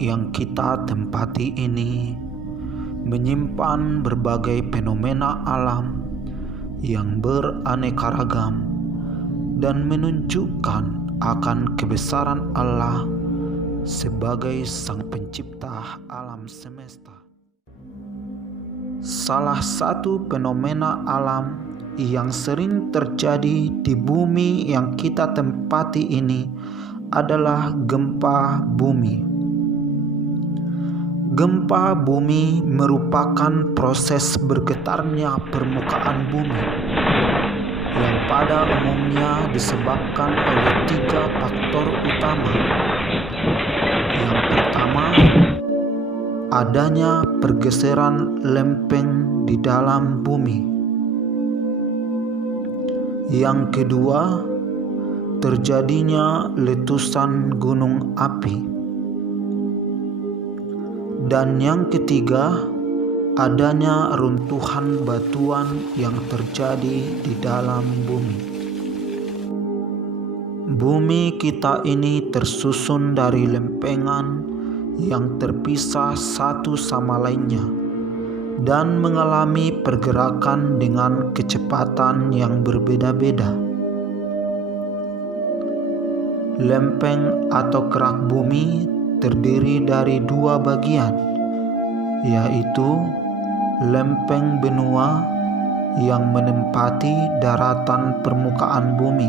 yang kita tempati ini menyimpan berbagai fenomena alam yang beraneka ragam dan menunjukkan akan kebesaran Allah sebagai Sang Pencipta alam semesta. Salah satu fenomena alam yang sering terjadi di bumi yang kita tempati ini adalah gempa bumi. Gempa bumi merupakan proses bergetarnya permukaan bumi yang pada umumnya disebabkan oleh 3 faktor utama. Yang pertama, adanya pergeseran lempeng di dalam bumi. Yang kedua, terjadinya letusan gunung api. Dan yang ketiga, adanya runtuhan batuan yang terjadi di dalam bumi. Bumi kita ini tersusun dari lempengan yang terpisah satu sama lainnya dan mengalami pergerakan dengan kecepatan yang berbeda-beda. Lempeng atau kerak bumi terdiri dari 2 bagian, yaitu lempeng benua yang menempati daratan permukaan bumi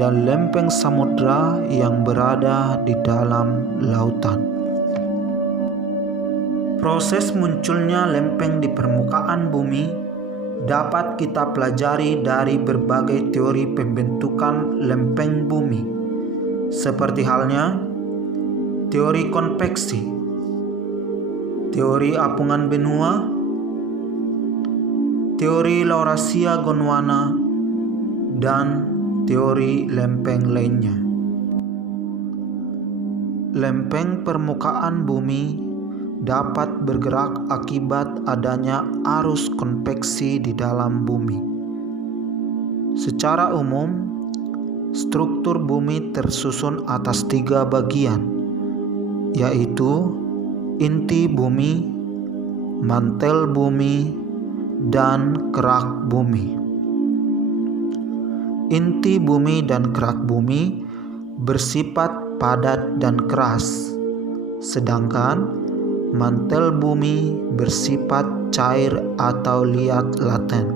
dan lempeng samudra yang berada di dalam lautan. Proses munculnya lempeng di permukaan bumi dapat kita pelajari dari berbagai teori pembentukan lempeng bumi, seperti halnya teori konveksi, teori apungan benua, teori Laurasia Gondwana, dan teori lempeng lainnya. Lempeng permukaan bumi dapat bergerak akibat adanya arus konveksi di dalam bumi. Secara umum, struktur bumi tersusun atas 3 bagian, yaitu inti bumi, mantel bumi, dan kerak bumi. Inti bumi dan kerak bumi bersifat padat dan keras, sedangkan mantel bumi bersifat cair atau liat laten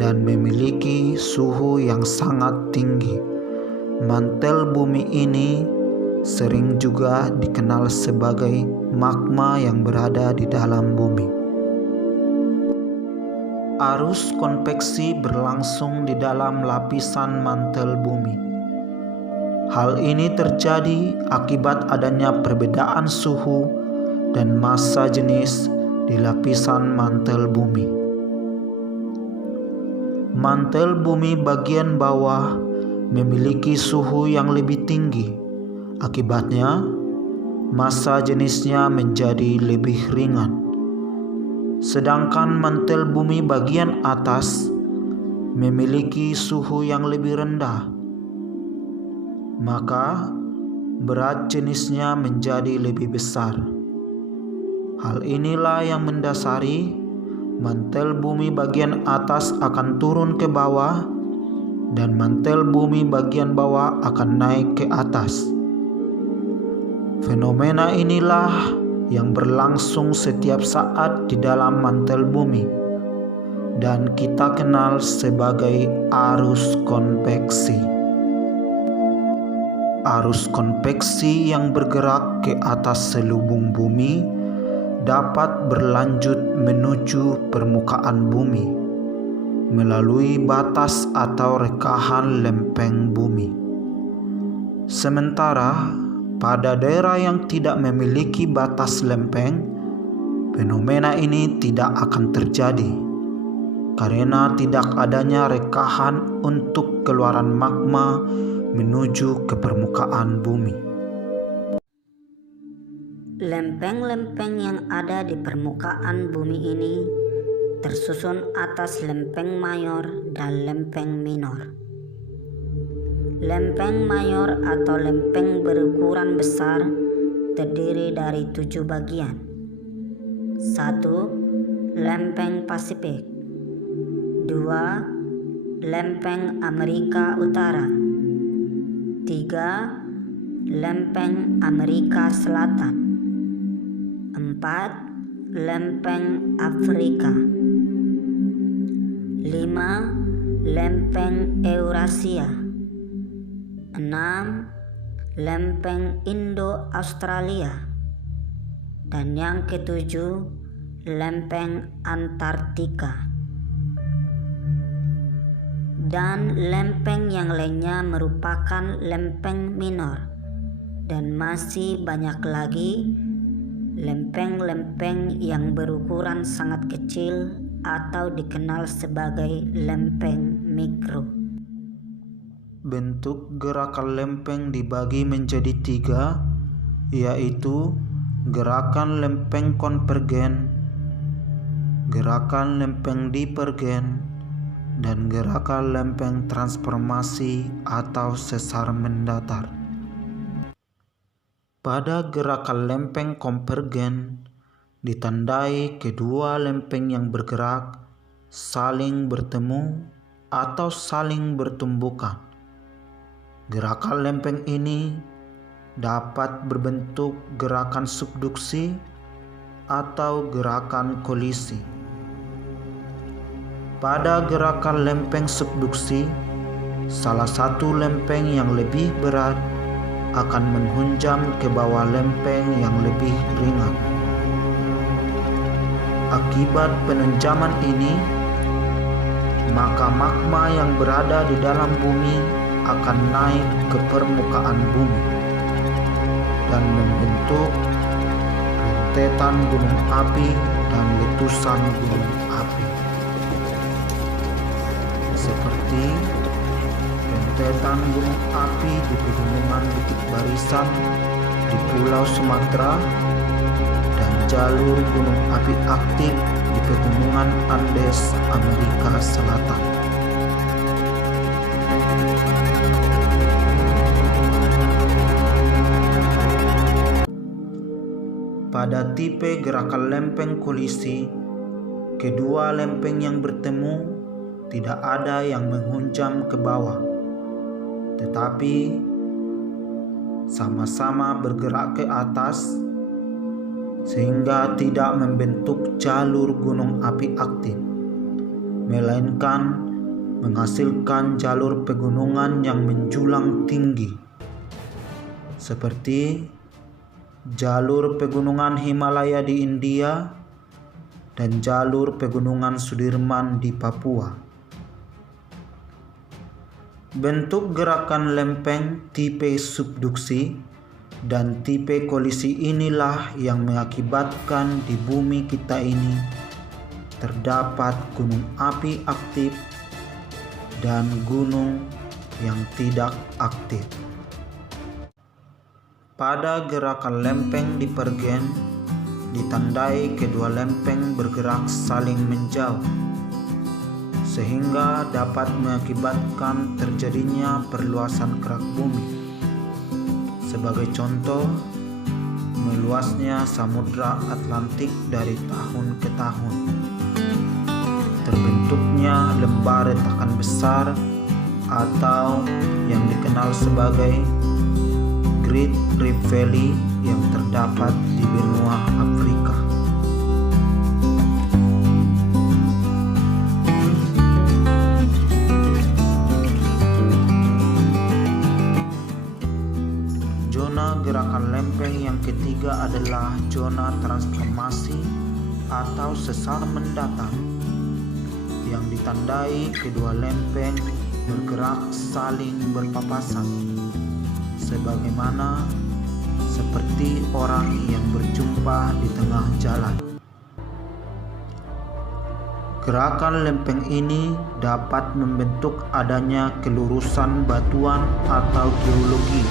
dan memiliki suhu yang sangat tinggi. Mantel bumi ini sering juga dikenal sebagai magma yang berada di dalam bumi. Arus konveksi berlangsung di dalam lapisan mantel bumi. Hal ini terjadi akibat adanya perbedaan suhu dan massa jenis di lapisan mantel bumi. Mantel bumi bagian bawah memiliki suhu yang lebih tinggi. Akibatnya, massa jenisnya menjadi lebih ringan. Sedangkan mantel bumi bagian atas memiliki suhu yang lebih rendah. Maka, berat jenisnya menjadi lebih besar. Hal inilah yang mendasari mantel bumi bagian atas akan turun ke bawah dan mantel bumi bagian bawah akan naik ke atas. Fenomena inilah yang berlangsung setiap saat di dalam mantel bumi dan kita kenal sebagai arus konveksi. Arus konveksi yang bergerak ke atas selubung bumi dapat berlanjut menuju permukaan bumi melalui batas atau rekahan lempeng bumi. Sementara pada daerah yang tidak memiliki batas lempeng, fenomena ini tidak akan terjadi karena tidak adanya rekahan untuk keluaran magma menuju ke permukaan bumi. Lempeng-lempeng yang ada di permukaan bumi ini tersusun atas lempeng mayor dan lempeng minor. Lempeng mayor atau lempeng berukuran besar terdiri dari 7 bagian. 1. Lempeng Pasifik. 2. Lempeng Amerika Utara. 3. Lempeng Amerika Selatan. 4. Lempeng Afrika. 5. Lempeng Eurasia. 6. Lempeng Indo-Australia. Dan yang ketujuh, lempeng Antartika. Dan lempeng yang lainnya merupakan lempeng minor. Dan masih banyak lagi lempeng-lempeng yang berukuran sangat kecil atau dikenal sebagai lempeng mikro. Bentuk gerakan lempeng dibagi menjadi 3, yaitu gerakan lempeng konvergen, gerakan lempeng divergen, dan gerakan lempeng transformasi atau sesar mendatar. Pada gerakan lempeng konvergen ditandai kedua lempeng yang bergerak saling bertemu atau saling bertumbukan. Gerakan lempeng ini dapat berbentuk gerakan subduksi atau gerakan kolisi. Pada gerakan lempeng subduksi, salah satu lempeng yang lebih berat akan menghunjam ke bawah lempeng yang lebih ringan. Akibat penunjaman ini, maka magma yang berada di dalam bumi akan naik ke permukaan bumi dan membentuk rentetan gunung api dan letusan gunung api. Seperti rentetan gunung api di pegunungan Bukit Barisan di Pulau Sumatera dan jalur gunung api aktif di pegunungan Andes Amerika Selatan. Pada tipe gerakan lempeng kolisi, kedua lempeng yang bertemu tidak ada yang menghunjam ke bawah, tetapi sama-sama bergerak ke atas sehingga tidak membentuk jalur gunung api aktif, melainkan menghasilkan jalur pegunungan yang menjulang tinggi, seperti jalur pegunungan Himalaya di India dan jalur pegunungan Sudirman di Papua. Bentuk gerakan lempeng tipe subduksi dan tipe kolisi inilah yang mengakibatkan di bumi kita ini terdapat gunung api aktif dan gunung yang tidak aktif. Pada gerakan lempeng divergen ditandai kedua lempeng bergerak saling menjauh, sehingga dapat mengakibatkan terjadinya perluasan kerak bumi. Sebagai contoh, meluasnya Samudra Atlantik dari tahun ke tahun, terbentuknya lembah retakan besar atau yang dikenal sebagai Great Rift Valley yang terdapat di benua Afrika. Zona gerakan lempeng yang ketiga adalah zona transformasi atau sesar mendatar yang ditandai kedua lempeng bergerak saling berpapasan, sebagaimana seperti orang yang berjumpa di tengah jalan. Gerakan lempeng ini dapat membentuk adanya kelurusan batuan atau geologi,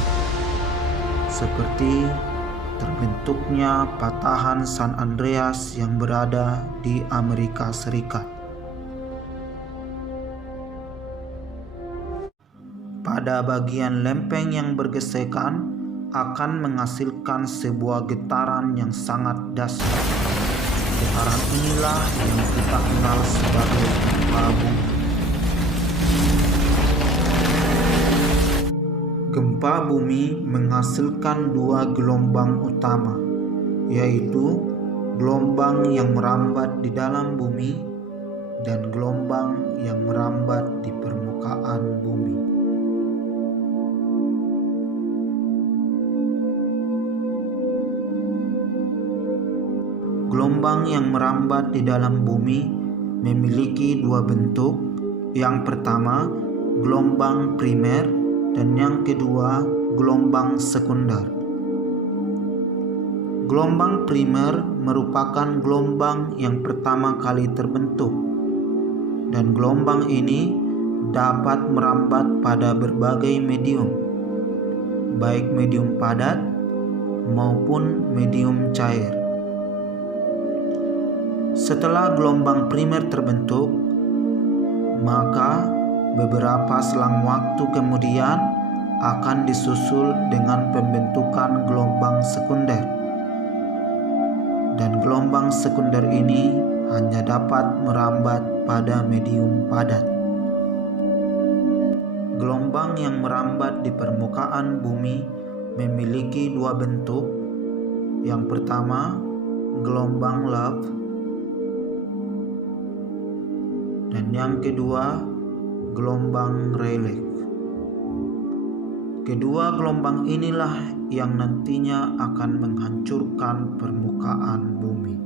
seperti terbentuknya patahan San Andreas yang berada di Amerika Serikat. Pada bagian lempeng yang bergesekan akan menghasilkan sebuah getaran yang sangat dahsyat. Getaran inilah yang kita kenal sebagai gempa bumi. Gempa bumi menghasilkan dua gelombang utama, yaitu gelombang yang merambat di dalam bumi dan gelombang yang merambat di permukaan bumi. Gelombang yang merambat di dalam bumi memiliki dua bentuk. Yang pertama, gelombang primer, dan yang kedua, gelombang sekunder. Gelombang primer merupakan gelombang yang pertama kali terbentuk, dan gelombang ini dapat merambat pada berbagai medium, baik medium padat maupun medium cair. Setelah gelombang primer terbentuk, maka beberapa selang waktu kemudian akan disusul dengan pembentukan gelombang sekunder. Dan gelombang sekunder ini hanya dapat merambat pada medium padat. Gelombang yang merambat di permukaan bumi memiliki dua bentuk. Yang pertama, gelombang love, dan yang kedua, gelombang Rayleigh. Kedua gelombang inilah yang nantinya akan menghancurkan permukaan bumi.